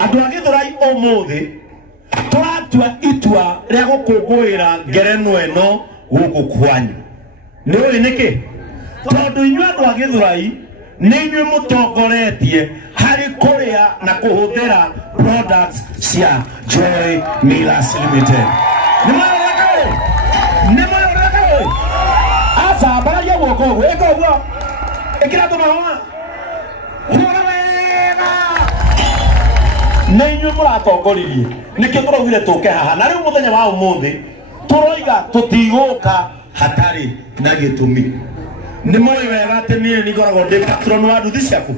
andu a Githurai umuthi turatua itua ria gukungwira ngerenwa ino guku kwanyu ni uyu niki tondu inyuĩ andu a Githurai ni inyuĩ mutongoretie hari kuria na kuhuthira products cia Joy Millers Limited. Ni mwareka asa baragia guoko guo eka uguo ikira tumahoma na inyuĩ mũratongoririe nĩkĩo tũraugire tũke haha na rĩu mũthenya wa ũmũthĩ tũroiga tũtigũka hatarĩ na gĩtũmi. Nĩ mũĩ wega atĩ niĩ nĩ ngoragwo ndĩ patron wa nduthi ciaku,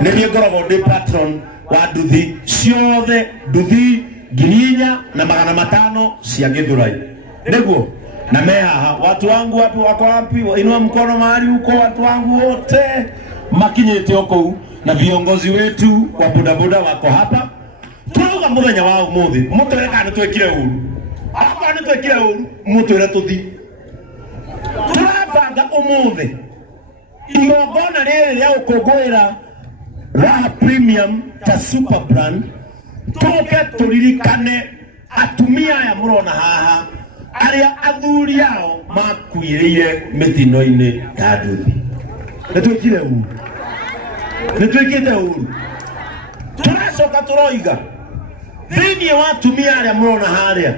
nĩ niĩ ngoragwo ndĩ patron wa nduthi ciothe, nduthi 4,500 cia Githurai nĩguo na me haha. Watu wangu wapi, wako wapi? Inua mkono mahali huko, watu wangu wote makinyĩte huko na viongozi wetu wa bodaboda wako hapa. Tunauga muthenya wa umuthi mutwire kana twekire uru akana twekire uru mutwire tuthi turabanga umuthi igongona rĩrĩ rĩa gũkũngũĩra Raha Premium ta super brand tuke turirikane atumia aya mũrona haha arĩa athuri ao makuĩrĩire mĩtino-inĩ ya nduthi. Nĩtwĩkire uru, nĩtwĩkĩte uru, tũracoka tũroiga thĩinĩ wa atumia arĩa mũrona harĩa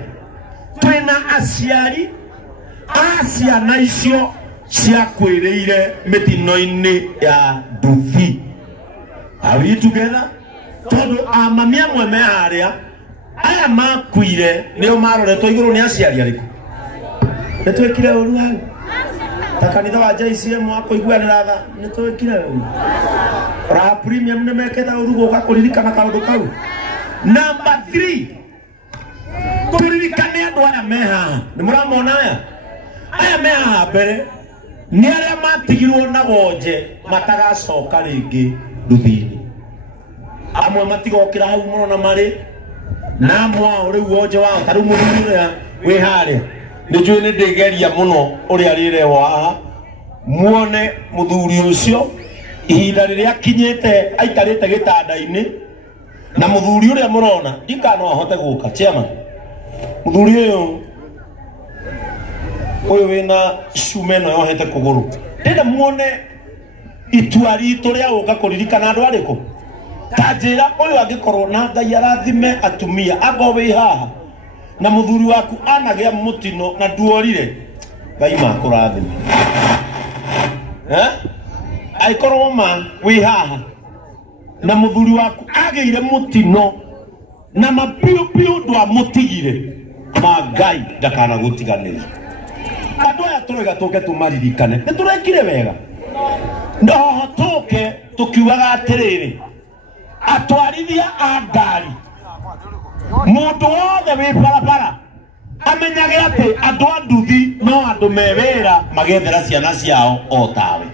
twĩna aciari a ciana icio ciakuĩrĩire mĩtino-inĩ ya nduthi. Are we together? Tondu amami amwe me harĩa aya makuire nĩo maroretwo igũrũ nĩ aciari arĩkũ. Nĩtwĩkire ũru hau ta kanitha wa JCM akũiguanĩra tha nĩtwĩkire ũru. Raha Premium nĩmekĩte ũru gũka kũririkana kaũndũ kau. Number 3 tũririkane andũ aya me haha. Nĩmũramona aya me haha mbere nĩ arĩa matigirwo na wonje matagacoka rĩngĩ nduthi-inĩ. Amwe matigokĩra hau mũrona marĩ na amwe ao rĩu wonje wao ta rĩu mũthuri ũrĩa wĩ harĩa nĩnjũĩ nĩndĩgeria mũno ũrĩa rĩrehwo haha muone mũthuri ũcio ihinda rĩrĩa akinyĩte aikarĩte gĩtanda-inĩ na mũthuri ũrĩa mũrona ndika no ahote gũka. Chairman, mũthuri ũyũ wĩna cuma ĩno yohete kũgũrũ ndĩrenda muone itua ritũ rĩa gũka kũririkana andũ arĩkũ. Ta njĩra ũyũ angĩkorwo na Ngai arathime atumia akorwo wĩ haha na mũthuri waku anagĩa mũtino na nduorire, Ngai makũrathime. Aikorwo ma wĩ haha na mũthuri waku agĩire mũtino na mapiũ ndwamũtigire, ma Ngai ndakanagũtiganĩria. Andũ aya tũroiga tũke tũmaririkane nĩtũrekire wega. Ndoho tũke tũkiugaga atĩrĩrĩ atwarithia a ngari mũndũ wothe wĩ barabara amenyage atĩ andũ a nduthi no andũ me wĩra magethera ciana ciao o tawe,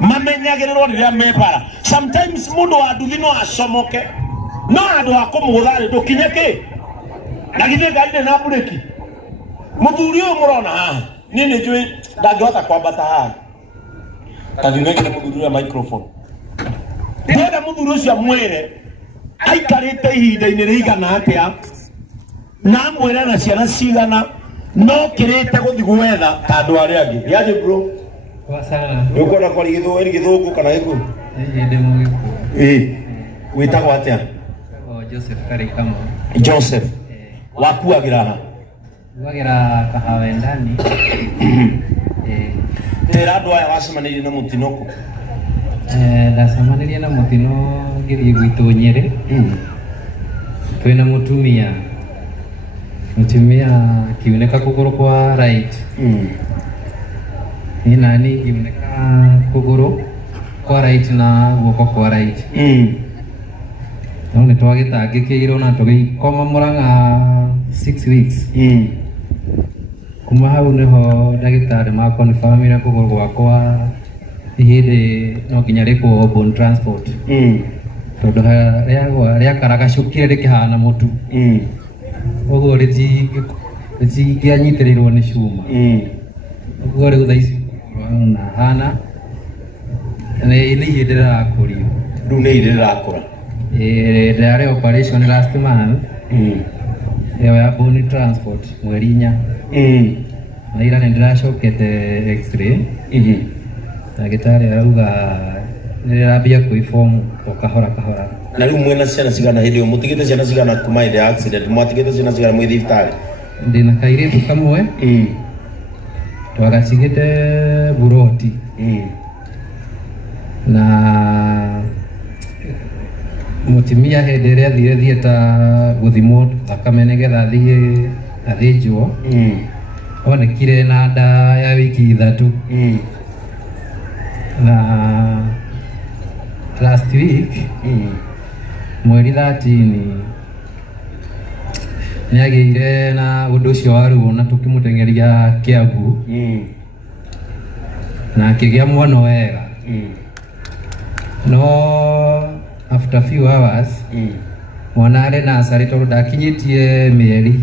mamenyagĩrĩrwo rĩrĩa me bara. Sometimes mũndũ wa nduthi no acomoke no andũ a kũmũgũtha ndũkinye kĩ na githĩ ngari nĩ na bureki. Mũthuri ũyũ mũrona haha niĩ nĩnjũĩ ndangĩhota kwambata haha tangĩng'ekĩre mũthuri ũyũ microphone. Ndĩrenda mũthuri ũcio amwĩre aikarĩte ihinda-inĩ rĩigana atĩa na amwĩre na ciana cigana no kĩrĩte gũthi gwetha ta andũ arĩa angĩ. Nĩaje bro? Nĩũkwenda kwaria gĩthũngũ kana gĩkũyũ? Wĩtagwo atĩa? Joseph Karikamo. Joseph, wakuagĩra ha? Wagira kahawa ndani. Tera andũ aya wacemanĩirie na mũtino kũ? Ndacemanĩirie na mũtino ngĩthiĩ gwitũ Nyĩrĩ. Twĩna mũtumia akiunĩka kũgũrũ kwa right. Niĩ nani ngiunĩka kũgũrũ kwa right na guoko kwa right. No nĩtwagĩtangĩkĩirwo na tũgĩkoma Mũrang'a 6 weeks. Kuma hau nĩho ndagĩtarĩ makonfirmire kũgũrũ gwakwa ihĩndĩ no nginya rĩkwo bone transport. Tondũ rĩa karagacũkire rĩkĩhana mũtu. Ũguo rĩtingĩanyitĩrĩirwo nĩ cuma. Ũguo rĩu thaa ici na hana nĩ ihĩndĩ rĩrakũrio. Rĩu nĩ ihĩndĩ rĩrakũra. Ndare operation last month. Ya Boni Transport mwerinya. Na ira ndiracokete x-ray. Ndagĩtarĩ arauga nĩrambia kwĩform o kahora. Na rĩu mwena ciana cigana hĩndĩ ĩyo mũtigĩte ciana cigana kuma hĩndĩ ya accident mwatigĩte ciana cigana mwĩ thibitarĩ? Ndĩna kairĩtu kamwe twagatigĩte Buroti na mutimia hĩndĩ ĩrĩa athire thieta gũthimwo thakame nĩgetha athiĩ athĩnjwo onekire na nda ya wiki 3 na last week mweri 13 nĩagĩire na ũndũ ũcio wa ruo na tũkĩmũtengeria Kiambu na akĩgĩa mwana wega no after few hours mwana arĩ na acarĩ tondũ ndakinyĩtie mĩeri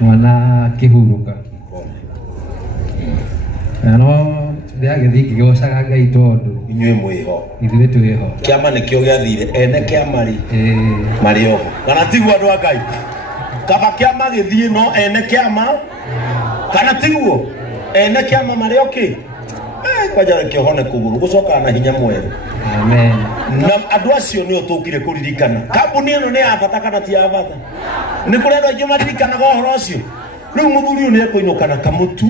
mwana akĩhurũka na no ndagĩthiĩ ngĩgocaga Ngai tondũ inyuĩ mwĩho ithuĩ twĩho kĩama nĩkĩo gĩathire ene kĩama marĩ oho kana tiguo andũ a Ngai kaba kĩama gĩthiĩ no ene kĩama kana tiguo ene kĩama marĩ okĩ kwanja kĩohone kũgũrũ gũcoka na hinya mwerũ amen na andũ acio nĩo tũkire kũririkana kambuni ĩno nĩ ya bata kana ti ya bata nĩ kũrĩ andũ aingĩ maririkanaga ũhoro ũcio rĩu mũthuri ũyũ nĩekũinũka na kamũtu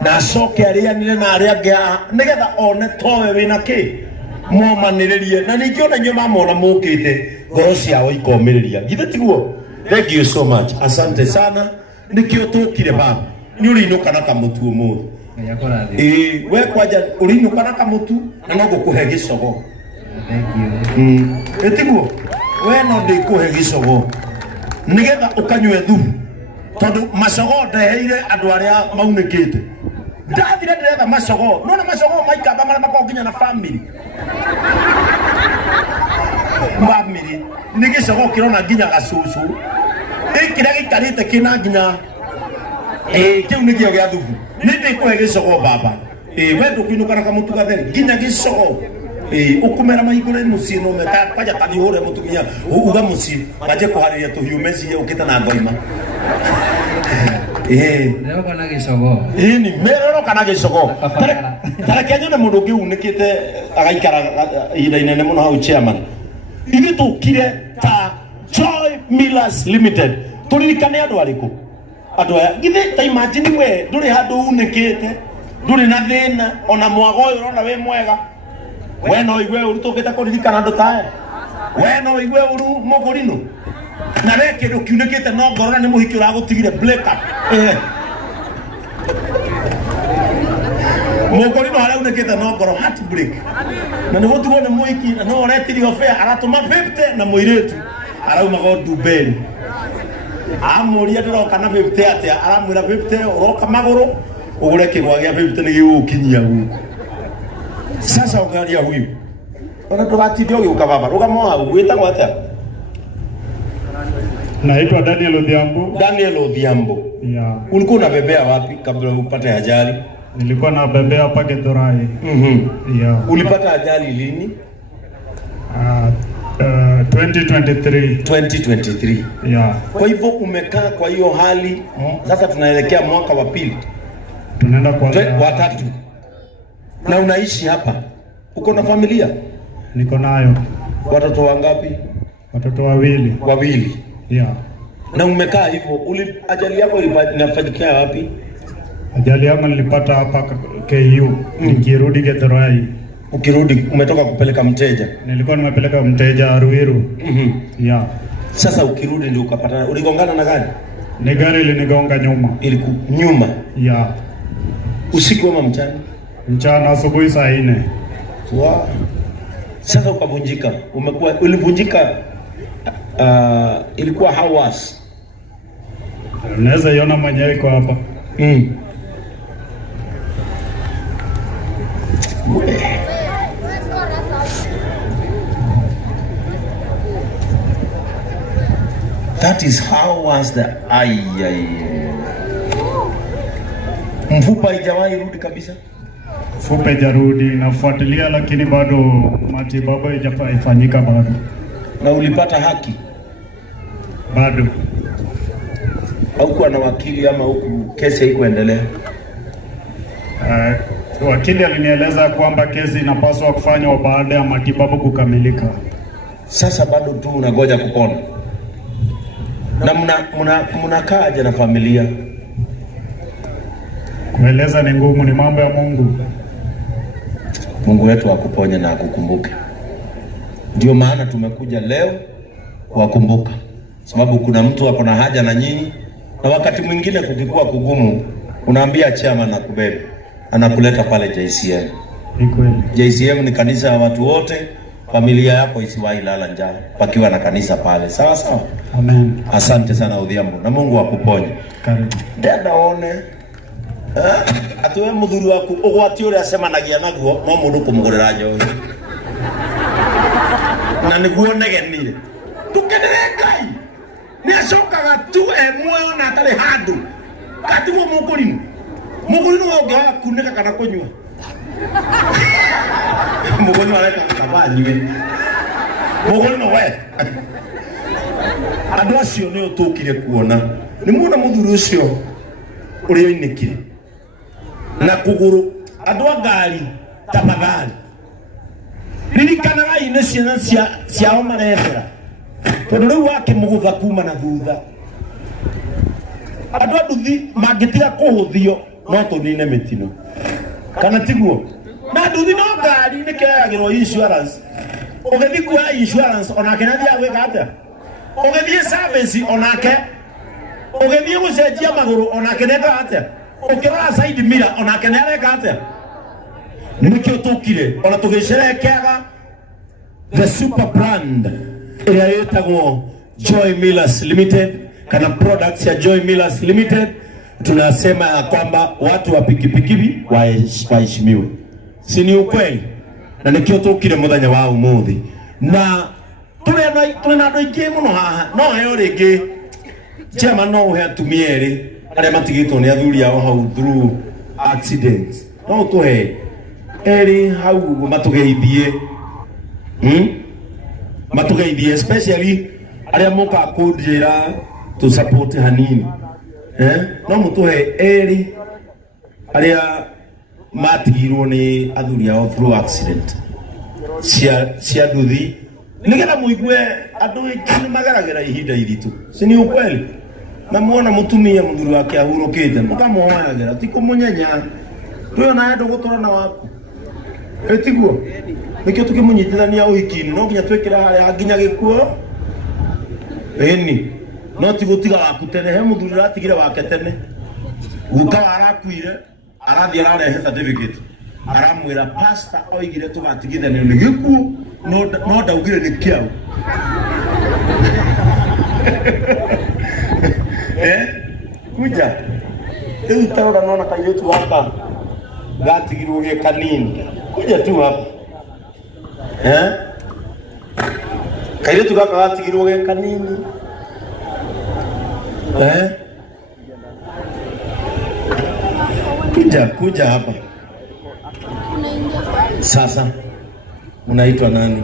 na acoke arĩanĩre na arĩa angĩ nĩgetha one towe wĩna kĩ momanĩrĩrie na ningĩ ona inyuĩ mamona mũkĩte ngoro ciao ikomĩrĩria githĩ tiguo? Thank you so much, asante sana. Nĩkĩo tũkire baba nĩ ũrĩinũka na kamũtu ũmũthĩ we kwanja ũrĩinũka na kamũtu na no ngũkũhe gĩcogo tiguo we no ndĩkũhe gĩcogo nĩgetha ũkanyue thumu tondũ macogo ndeheire andũ arĩa maunĩkĩte ndathire ndĩretha macogo no na macogo maikamba marĩa makoragwo nginya na family nĩ gĩcogo kĩrona nginya gacucu kĩrĩa gĩikarĩte kĩna nginya kĩu nĩkĩo gĩa thubu nĩ ndĩkũhe gĩcogo baba we ndũkũinũka na kamũtu gatheri nginya gĩcogo ukumera mahingũre mũciĩ no meta kwaja tani hore mũtumia uga mũciĩ maje kũharĩria tũhiũ meciria ũkĩte na ngoima leo kana gĩcogo ni merero kana gĩcogo tareke nyone mũndũ ũngĩ unĩkĩte agaikara ihinda inene mũno hau chairman ithuĩ tũkire ta Joy Millers Limited tũririkane andũ arĩkũ andũ aya githĩ ta imagine we ndũrĩ handũ unĩkĩte ndũrĩ na thĩna ona mwago ũyũ ũrona wĩ mwega we no igwe uru tũkĩte kũririkana andũ ta aya we no igwe uru mũgũrino na we kĩndũ kiunĩkĩte no ngoro na nĩ mũhiki ũragũtigire break up mũgũrino harĩa unĩkĩte no ngoro heart break na nĩ gũtigwo nĩ mũhiki na no ũretirio fare aratũma 50 na mũirĩtu araumaga Dubai amũria ndĩroka na 50 atĩa aramwĩra 50 ũroka magũrũ ũgũre kĩgwa gĩa 50 nĩ gĩgũkinyia gũkũ sasa ungalia huyu ona tugati uka baba rugamo hau gwitagwo atia naitwa Daniel Odhiambo. Daniel Odhiambo, yeah. Ulikuwa unabebea wapi kabla upate ajali? Nilikuwa nabebea hapa Githurai. Yeah. Ulipata ajali lini? 2023. 2023. Yeah. Kwa hivyo umekaa kwa hiyo hali sasa tunaelekea mwaka wa pili. Tunaenda kwa watatu. Na unaishi hapa? Uko na familia? Niko nayo. Watoto wangapi? Watoto wawili. Wawili. Yeah. Na umekaa hivyo, ajali yako inafanyikia wapi? Ajali yangu nilipata hapa KU, nikirudi Githurai. Ukirudi umetoka kupeleka mteja? Nilikuwa nimepeleka mteja Ruiru. Yeah. Sasa ukirudi ndio ukapata, uligongana na gari? Ni gari ilinigonga nyuma. Nyuma? Yeah. Usiku ama mchana? Mchana, asubuhi saa 4. Wow. Sasa ukavunjika. Ulivunjika ilikuwa how was? Unaweza iona mwenyewe iko hapa. That is how was the mfupa haijawahi rudi kabisa. fupe jarudi nafuatilia, lakini bado matibabu haijafanyika bado. Na ulipata haki? Bado. Haukuwa na wakili ama huku kesi haikuendelea? Wakili alinieleza kwamba kesi inapaswa kufanywa baada ya matibabu kukamilika. Sasa bado tu unangoja kupona. Na mnakaaje na familia? Kueleza ni ngumu, ni mambo ya Mungu. Mungu wetu akuponye na akukumbuke. Ndio maana tumekuja leo kuwakumbuka, sababu kuna mtu ako na haja na nyinyi, na wakati mwingine kukikuwa kugumu unaambia chama na kubebe, anakuleta pale JCM. Ni kweli. JCM ni kanisa ya watu wote, familia yako isiwahi lala njaa pakiwa na kanisa pale. Sawa sawa? Amen. Asante sana Odhiambo, na Mungu akuponye. Karibu. Dada one atuwe muthuri waku ugwati uri acemanagia naguo no mundu kumugurira njohi na niguo negenire tukenere Ngai ni acokaga tu muoyo na atari handu katuo mugurinu wongeaga kuneka kana kunyua mugurinu areka kabanywe mugurinu we andu acio ni utukire kuona ni muona muthuri ucio uri oinekire na kuguru andu ngari tafadhali ririkanaga ine ciana ciao marethera tondu riu wake mugutha kuma na thutha andu anduthi mangitiga kuhuthio no tunine mitino kana tiguo na nduthi no ngari ni kiragirwo insurance ugethi kuoya insurance onake nathia gwika atia ugethi service onake ugethi gucenjia maguru onake neka atia ukirora side mirror onake ni areka atia nikio tukire ona tugicerekeaga the super brand ĩrĩa yetagwo Joy Millers Limited kana products ya Joy Millers Limited. Tunasema ya kwamba watu wa pikipiki waheshimiwe, si ni ukweli? Na nikio tukire muthenya wa umuthi na tuna andu aingi muno haha no hayo ringi chama no uhe atumia eri aria matigitwo ni athuri ao hau through accidents no tuhe eri hau matugeithie matugeithie especially aria muka kundira to support hanini no mutuhe eri aria matigirwo ni athuri ao through accident cia nduthi nigetha muigue andu aingi magaragira ihinda iritu, si ni ukweli? Na muona mutumia muthuri wake ahurukite mukamuhoyagira ti kumunyenya tuyo na endo gutura na waku etiguo nikio tukimunyitithania uhikini no nginya twikira haria nginya gikuo eni no tigutiga waku tene he muthuri ratigire wake tene guka warakuire arathi ararehe certificate aramwira pastor oigire tugatigithania ni gikuo no ndaugire ni kiao kuja riu tarora nona kairetu hapa gatigirwo ge kanini kuja tu hapa kairetu gaka gatigirwo ge kanini kuja hapa sasa. Unaitwa nani?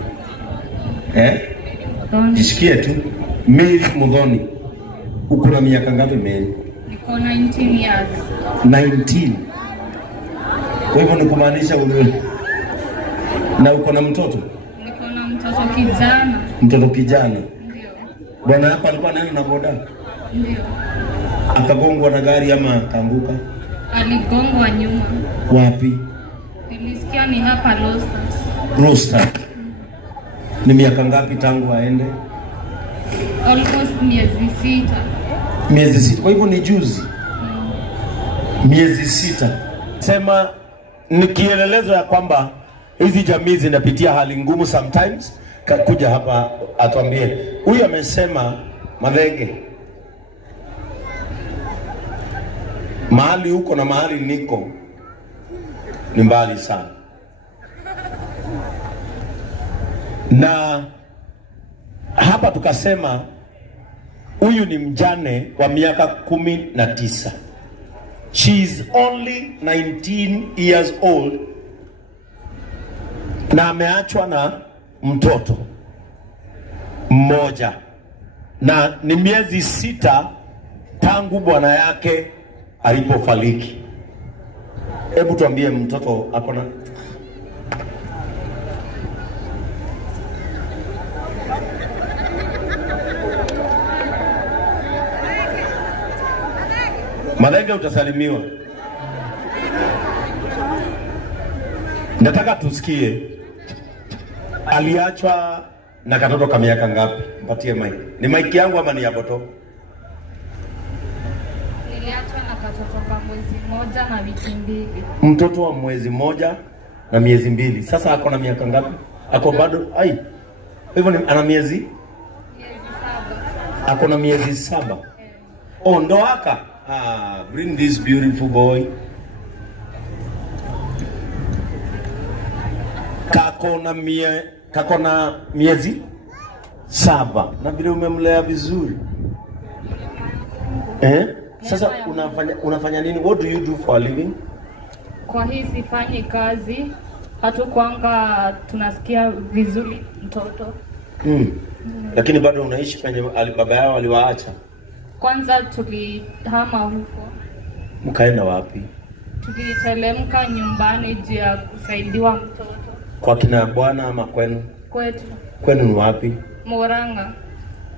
Jisikie tu. Mary Muthoni. Uko na miaka ngapi Mary? Niko 19 years. 19. Kwa hivyo ni kumaanisha na uko na mtoto? Niko na mtoto kijana. Mtoto kijana? Ndio. Bwana hapa alikuwa anaenda na boda? Ndio. Akagongwa na gari ama akaanguka? Aligongwa nyuma. Wapi? Nilisikia ni hapa Roster. Ni miaka ngapi tangu aende? Almost miezi 6. Miezi 6. Kwa hivyo ni juzi. Miezi 6. Sema ni kielelezo ya kwamba hizi jamii zinapitia hali ngumu sometimes. Kuja hapa atuambie. Huyu amesema Madhenge, mahali huko na mahali niko ni mbali sana, na hapa tukasema huyu ni mjane wa miaka 19. She is only 19 years old na ameachwa na mtoto mmoja, na ni miezi 6 tangu bwana yake alipofariki. Hebu tuambie mtoto akona Malaika, utasalimiwa. Nataka tusikie aliachwa na katoto ka miaka ngapi? Mpatie mic. Ni mic yangu ama ni ya Boto? Niliachwa na katoto kwa mwezi 1 na wiki 2. Mtoto wa mwezi 1 na miezi 2. Sasa ako na miaka ngapi? Ako bado ai. Hivyo ana miezi 7. Ako na miezi 7. Oh, ndo aka. Bring this beautiful boy. Kako na miezi 7 na vile umemlea vizuri. Sasa unafanya nini? What do you do for a living? Kwa hii sifanyi kazi, hatukwanga tunasikia vizuri mtoto. Lakini bado unaishi penye baba yao aliwaacha? Kwanza tulihama huko. Mkaenda wapi? Tulitelemka nyumbani juu ya kusaidiwa mtoto. Kwa kina bwana ama kwenu? Kwetu. Kwenu ni wapi? Murang'a.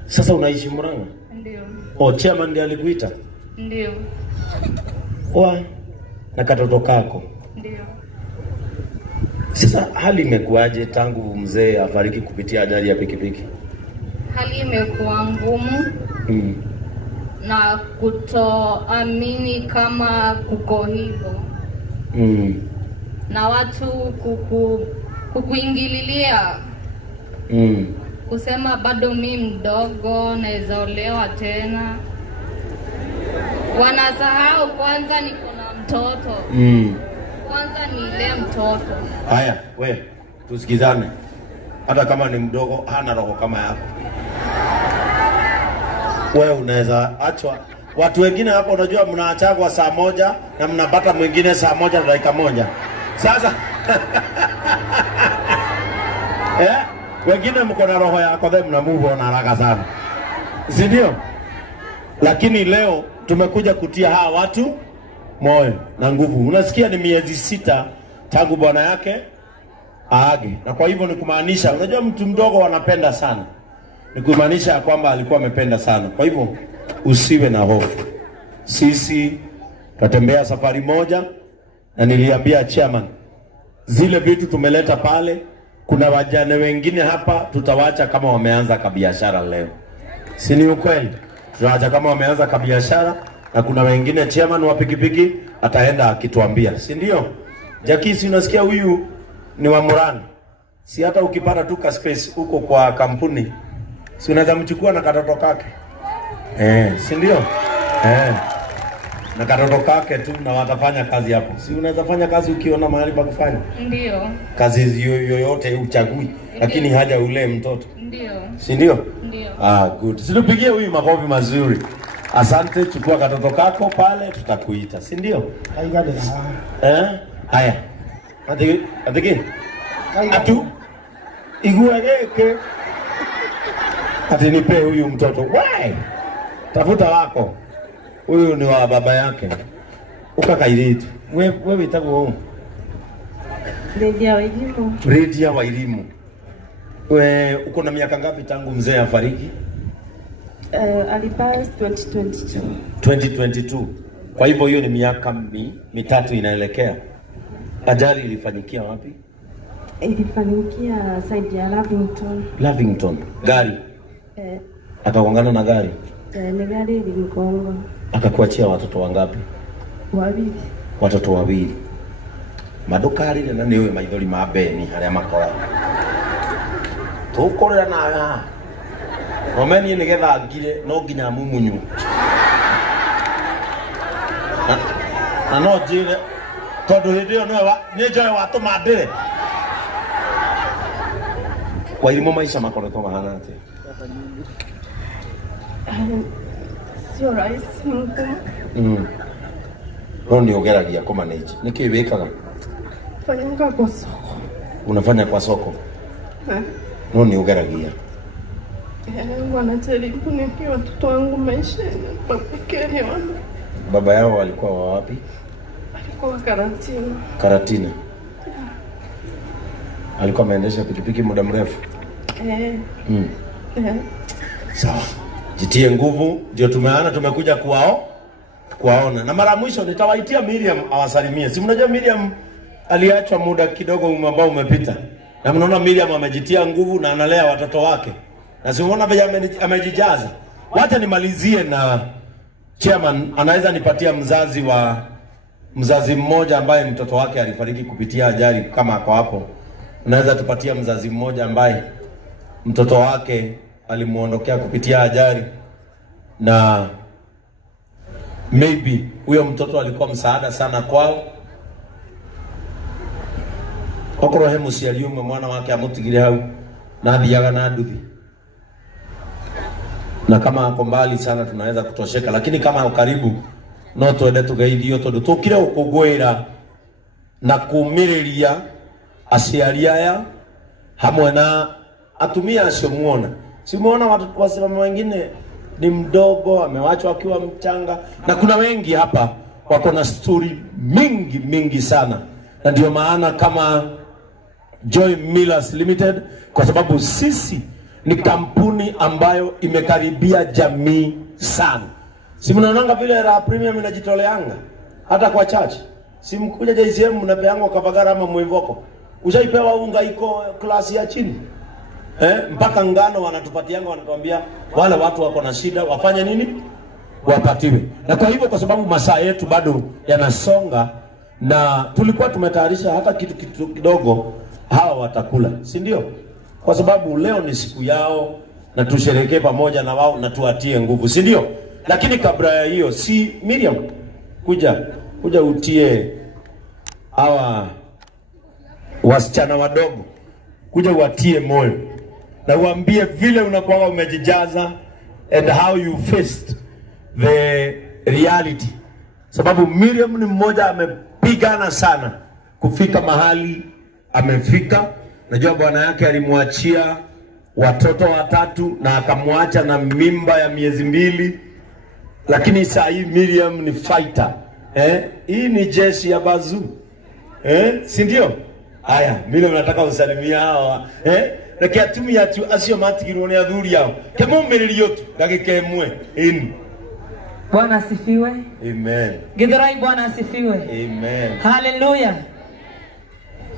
Sasa unaishi Murang'a? Ndio. Oh, chairman ndiye alikuita? Ndio. Na katoto kako? Ndio. Sasa hali imekuaje tangu mzee afariki kupitia ajali ya pikipiki? Hali imekuwa ngumu. Na kutoamini kama kuko hivyo. Na watu kukuingililia. Kusema bado mimi mdogo naweza olewa tena. Wanasahau kwanza niko na mtoto. Kwanza nile mtoto. Haya, we tusikizane. Hata kama ni mdogo hana roho kama yako. Wewe unaweza achwa. Watu wengine hapo unajua mnaachagwa saa 1 na mnapata mwingine saa 1 na dakika 1. Sasa wengine mko na roho yako then mna move on haraka sana. Si ndio? Lakini leo tumekuja kutia hawa watu moyo na nguvu. Unasikia ni miezi 6 tangu bwana yake aage. Na kwa hivyo ni kumaanisha, unajua mtu mdogo anapenda sana. Ni kumaanisha kwamba alikuwa amependa sana. Kwa hivyo usiwe na hofu. Sisi tutatembea safari moja, na niliambia chairman zile vitu tumeleta pale, kuna wajane wengine hapa tutawacha kama wameanza kabiashara leo. Si ni ukweli? Tutaacha kama wameanza kabiashara, na kuna wengine chairman wa pikipiki ataenda akituambia. Si ndio? Jakisi, unasikia huyu ni wa Murang'a. Si hata ukipata tu ka space huko kwa kampuni, si unaweza mchukua na katoto kake? Si ndio? Na katoto kake tu na watafanya kazi hapo. Si unaweza fanya kazi ukiona mahali pa kufanya? Ndio. Kazi yoyote uchagui, lakini haja ule mtoto. Ndio. Si ndio? Ndio. Good. Situpigie huyu makofi mazuri. Asante, chukua katoto kako pale tutakuita. Si ndio? Haya. Atiki. Atu. Iguegeke. Ati nipe huyu mtoto. Why? Tafuta wako. Huyu ni wa baba yake. Ukakairitu. Wewe itakuwa Redia Wairimu. Redia Wairimu. Wewe uko na miaka ngapi tangu mzee afariki? Alipass 2022. 2022. Kwa hivyo hiyo ni miaka mitatu inaelekea. Ajali ilifanyikia wapi? Ilifanyikia side ya Lavington. Lavington. Gari? Akagongana na gari? Ni gari ilimgonga. Akakuachia watoto wangapi? 2. Watoto 2. Madukari na niwe maithori ma beni haria makora. Tukorera nawe ha. Romeni nigetha ngire no nginya mumunyu. Na no njire tondu hindi yo ni njoe watuma ndire. Wairimu maisha makoretwo mahana atia? Sio rahisi ngumu. No ni ugeragia kumanage. Niki wikaga? Fanyanga kwa soko. Unafanya kwa soko? No, ni ugeragia. Wanajaribu nipe watoto wangu maisha na pekee. Baba yao walikuwa wa wapi? Alikuwa Karatina. Karatina. Alikuwa ameendesha pikipiki muda mrefu. Sawa. Jitie nguvu, ndio tumekuja kuwaona. Na mara mwisho nitawaitia Miriam awasalimie. Si mnajua Miriam aliachwa muda kidogo ambao umepita. Na mnaona Miriam amejitia nguvu na analea watoto wake. Na si unaona vile amejijaza. Wacha nimalizie na chairman anaweza nipatia mzazi mmoja ambaye mtoto wake alifariki kupitia ajali kama ako hapo. Unaweza tupatia mzazi mmoja ambaye mtoto wake alimuondokea kupitia ajali na maybe huyo mtoto alikuwa msaada sana kwao. Okoro he muciari umwe mwana wake amutigire hau na thiaga na nduthi. Na kama ako mbali sana tunaweza kutosheka, lakini kama karibu no twende tugeithio tondu tukire ukugwira na kumiriria aciari aya hamwe na atumia acio muona. Si muona watu wasema wengine ni mdogo amewachwa akiwa mchanga, na kuna wengi hapa wako na story mingi sana. Na ndio maana kama Joy Millers Limited, kwa sababu sisi ni kampuni ambayo imekaribia jamii sana. Si mnaonanga vile Raha Premium inajitoleanga hata kwa church. Si mkuja JCM mnapeangwa Kabagara ama Mwivoko. Ushaipewa unga iko klasi ya chini. Mpaka ngano wanatupatianga, wanatuambia wale watu wako na shida wafanye nini? Wapatiwe. Na kwa hivyo kwa sababu masaa yetu bado yanasonga na tulikuwa tumetayarisha hata kitu kidogo hawa watakula, si ndio? Kwa sababu leo ni siku yao na tusherehekee pamoja na wao na tuatie nguvu, si ndio? Lakini kabla ya hiyo, si Miriam kuja utie hawa wasichana wadogo, kuja uatie moyo na uambie vile unakuwa umejijaza and how you faced the reality. Sababu Miriam ni mmoja amepigana sana kufika mahali amefika. Najua bwana yake alimwachia watoto 3 na akamwacha na mimba ya miezi 2. Lakini saa hii Miriam ni fighter. Hii ni jeshi ya Bazoo. Si ndio? Haya, mimi nataka usalimia hawa. Na kiatumia tu asio matigirwo ni athuri yao. Kemumiriri yotu dakika imwe ini. Bwana asifiwe. Amen. Githurai Bwana asifiwe. Amen. Hallelujah.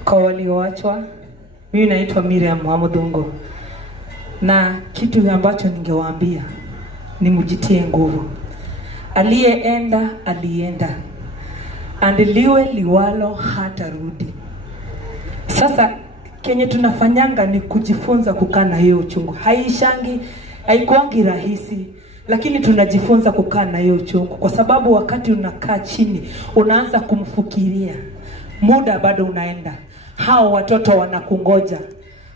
Kwa walioachwa, mimi naitwa Miriam Muhamudungo. Na kitu ambacho ningewaambia ni mjitie nguvu. Aliyeenda alienda. Andiliwe liwalo hatarudi. Sasa kenye tunafanyanga ni kujifunza kukaa na hiyo uchungu. Haishangi, haikuangi rahisi, lakini tunajifunza kukaa na hiyo uchungu kwa sababu wakati unakaa chini unaanza kumfikiria. Muda bado unaenda. Hao watoto wanakungoja.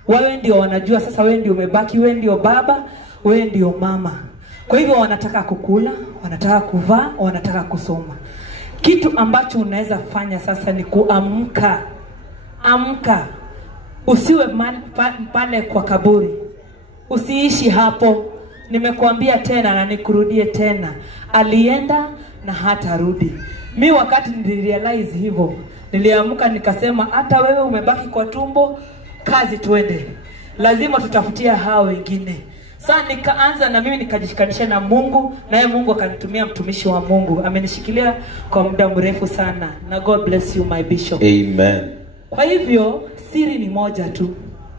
Wewe ndio wanajua sasa wewe ndio umebaki, wewe ndio baba, wewe ndio mama. Kwa hivyo wanataka kukula, wanataka kuvaa, wanataka kusoma. Kitu ambacho unaweza fanya sasa ni kuamka. Amka. Usiwe pale kwa kaburi. Usiishi hapo. Nimekuambia tena na nikurudie tena. Alienda na hatarudi. Mimi wakati nilirealize hivyo, niliamka nikasema hata wewe umebaki kwa tumbo, kazi tuende. Lazima tutafutia hao wengine. Sasa nikaanza na mimi nikajishikanisha na Mungu, naye Mungu akanitumia mtumishi wa Mungu. Amenishikilia kwa muda mrefu sana. Na God bless you my bishop. Amen. Kwa hivyo siri ni moja tu.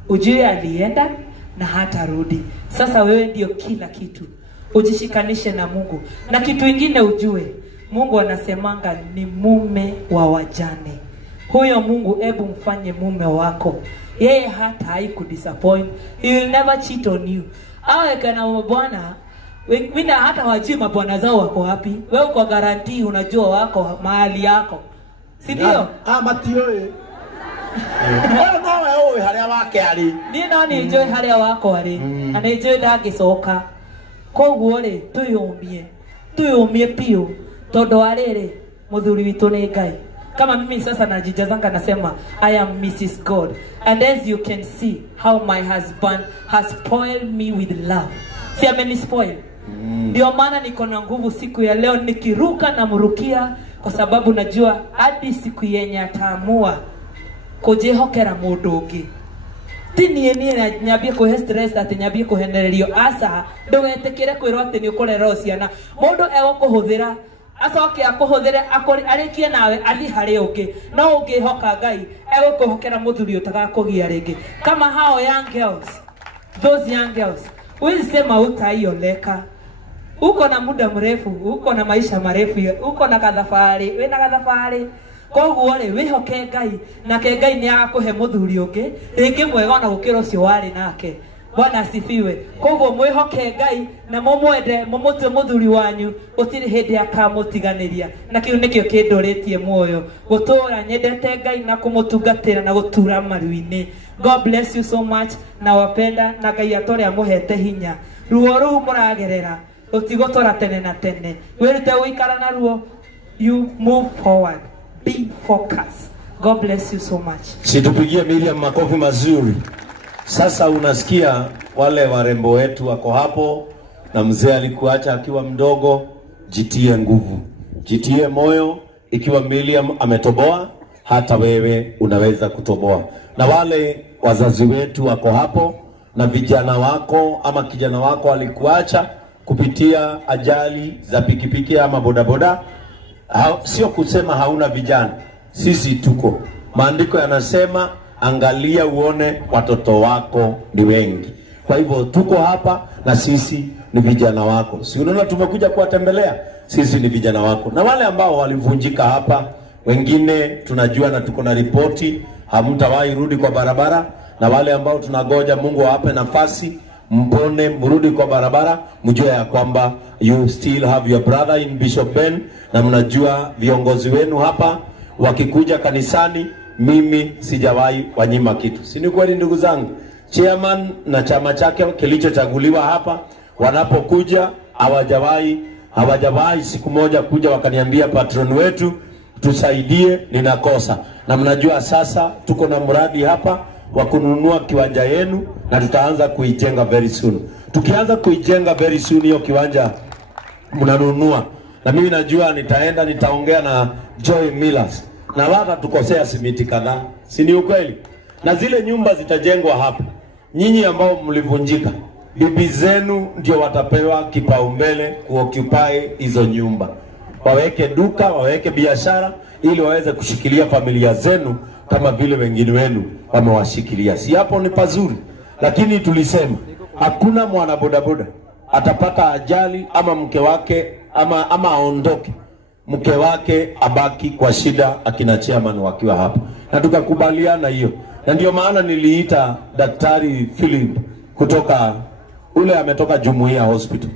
Ujue alienda na hatarudi. Sasa wewe ndio kila kitu. Ujishikanishe na Mungu. Na kitu kingine ujue, Mungu anasemanga ni mume wa wajane. Huyo Mungu hebu mfanye mume wako. Yeye hata haikudisappoint. He will never cheat on you. Awe kana mabwana, wengine hata hawajui mabwana zao wako wapi. Wewe uko guarantee unajua wako mahali yako. Si ndio? Matioe. Wewe haria wake ali. Ni nani enjoy haria wako ali? Anaenjoy ndagicoka. Koguo ri tuyumie pio todo arere muthuri witu ni Ngai. Kama mimi sasa najijazanga nasema I am Mrs. God. And as you can see how my husband has spoiled me with love. Si amenispoil. Ndio maana niko na nguvu siku ya leo nikiruka na murukia kwa sababu najua hadi siku yenye ataamua kujihokera mundu ungi. Tini ni nyambie ko stress ati nyambie ko henererio asa ndugetekire kwirwo ati ni ukorera ciana mundu ego kuhuthira acoke akuhuthire arikie nawe athi hari ungi no ungihoka Ngai ego kuhokera muthuri utagakugia ringi kama hao young girls, those young girls ulisema utaioleka. Uko na muda mrefu, uko na maisha marefu, uko na kadhafari, wena kadhafari. Koguo ri wihoke Ngai na ke Ngai ni agakuhe muthuri ungi ringi mwega na gukira ucio wari nake. Bwana asifiwe. Koguo mwihoke Ngai na mumwende mumutwe muthuri wanyu utiri hindi akamutiganiria. Na kiu nikio kindoretie muoyo gutura nyendete Ngai na kumutungatira na gutura maruini. God bless you so much na wapenda na Ngai atore amuhete hinya. Ruo ru muragerera utigotora tene na tene. Wirute uikara na ruo, you move forward. Be focused. God bless you so much. Situpigie Miriam makofi mazuri. Sasa unasikia wale warembo wetu wako hapo na mzee alikuacha akiwa mdogo. Jitie nguvu, jitie moyo. Ikiwa Miriam ametoboa, hata wewe unaweza kutoboa. Na wale wazazi wetu wako hapo na vijana wako ama kijana wako alikuacha kupitia ajali za pikipiki ama bodaboda, sio kusema hauna vijana. Sisi tuko. Maandiko yanasema angalia uone watoto wako ni wengi. Kwa hivyo tuko hapa na sisi ni vijana wako. Si unaona tumekuja kuwatembelea? Sisi ni vijana wako. Na wale ambao walivunjika hapa, wengine tunajua na tuko na ripoti hamtawahi rudi kwa barabara, na wale ambao tunagoja Mungu awape nafasi mpone mrudi kwa barabara, mjue ya kwamba you still have your brother in Bishop Ben, na mnajua viongozi wenu hapa wakikuja kanisani, mimi sijawahi wanyima kitu. Si ni kweli ndugu zangu? Chairman na chama chake kilichochaguliwa hapa wanapokuja hawajawahi siku moja kuja wakaniambia patron wetu tusaidie, ninakosa. Na mnajua sasa tuko na mradi hapa wa kununua kiwanja yenu na tutaanza kuijenga very soon. Tukianza kuijenga very soon hiyo kiwanja mnanunua, na mimi najua nitaongea na Joy Millers na wata tukosea simiti kadhaa. Si ni ukweli? Na zile nyumba zitajengwa hapa. Nyinyi ambao mlivunjika, bibi zenu ndio watapewa kipaumbele kuoccupy hizo nyumba. Waweke duka, waweke biashara ili waweze kushikilia familia zenu kama vile wengine wenu wamewashikilia. Si hapo ni pazuri? Lakini tulisema hakuna mwana bodaboda atapata ajali ama mke wake ama aondoke, mke wake abaki kwa shida akina chairman wakiwa hapa. Na tukakubaliana hiyo. Na ndio maana niliita Daktari Philip kutoka ametoka Jumuiya Hospital.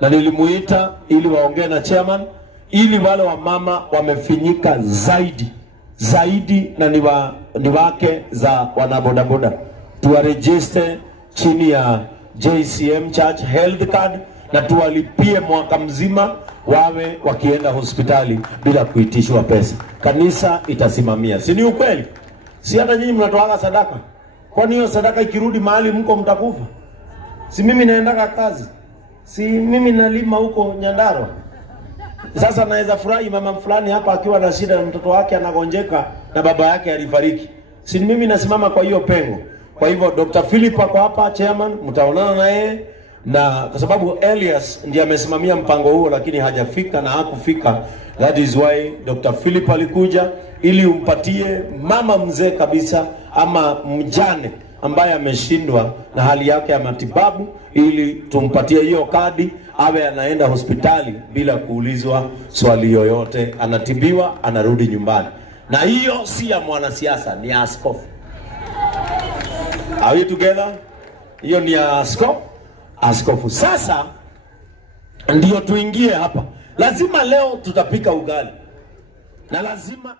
Na nilimuita ili waongee na chairman ili wale wa mama wamefinyika zaidi na ni wake za wanabodaboda tuwaregister chini ya JCM Church Health Card na tuwalipie mwaka mzima wawe wakienda hospitali bila kuitishwa pesa. Kanisa itasimamia. Si ni ukweli? Si hata nyinyi mnatoaga sadaka? Kwani hiyo sadaka ikirudi mahali mko mtakufa? Si mimi naendaka kazi? Si mimi nalima huko Nyandarua? Sasa naweza furahi mama fulani hapa akiwa na shida na mtoto wake anagonjeka na baba yake alifariki. Si mimi nasimama kwa hiyo pengo. Kwa hivyo Dr. Philip ako hapa chairman, mtaonana na yeye, na kwa sababu Elias ndiye amesimamia mpango huo lakini hajafika na hakufika. That is why Dr. Philip alikuja ili umpatie mama mzee kabisa ama mjane ambaye ameshindwa na hali yake ya matibabu, ili tumpatie hiyo kadi awe anaenda hospitali bila kuulizwa swali yoyote, anatibiwa anarudi nyumbani. Na hiyo si ya mwanasiasa, ni ya askofu. Are we together? Hiyo ni ya askofu. Sasa ndio tuingie hapa. Lazima leo tutapika ugali. Na lazima